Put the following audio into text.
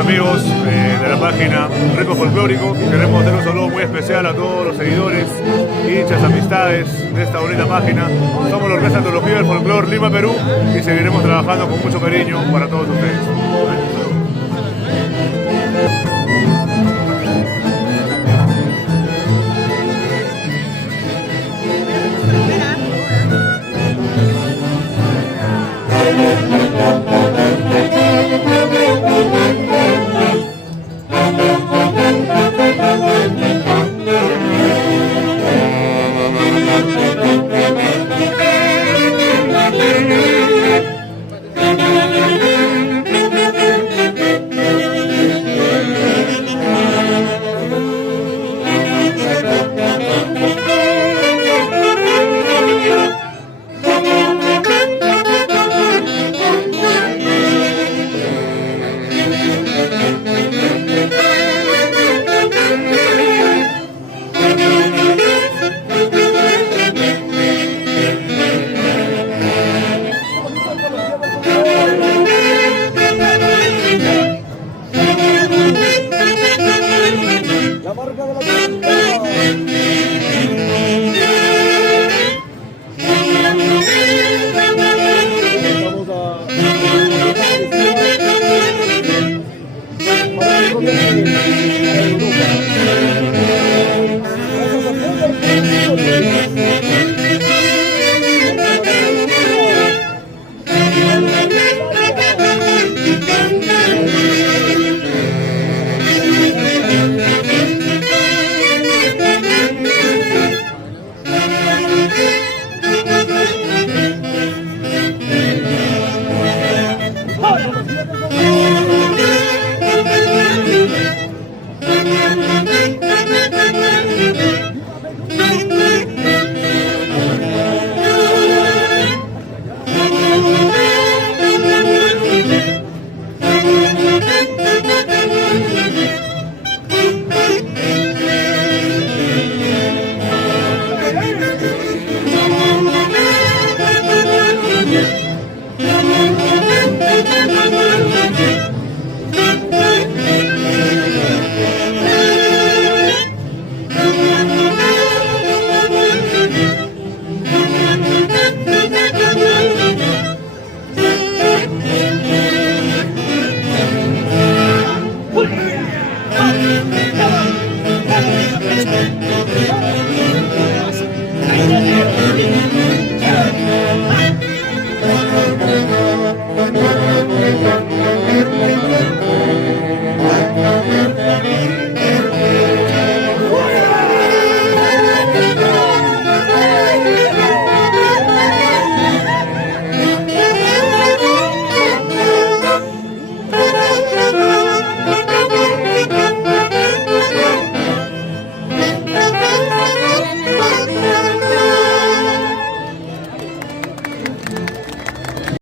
amigos de la página Ritmo Folclórico. Queremos hacer un saludo muy especial a todos los seguidores, hinchas, amistades de esta bonita página. Somos la Orquesta Antología del Folclor Lima, Perú, y seguiremos trabajando con mucho cariño para todos ustedes.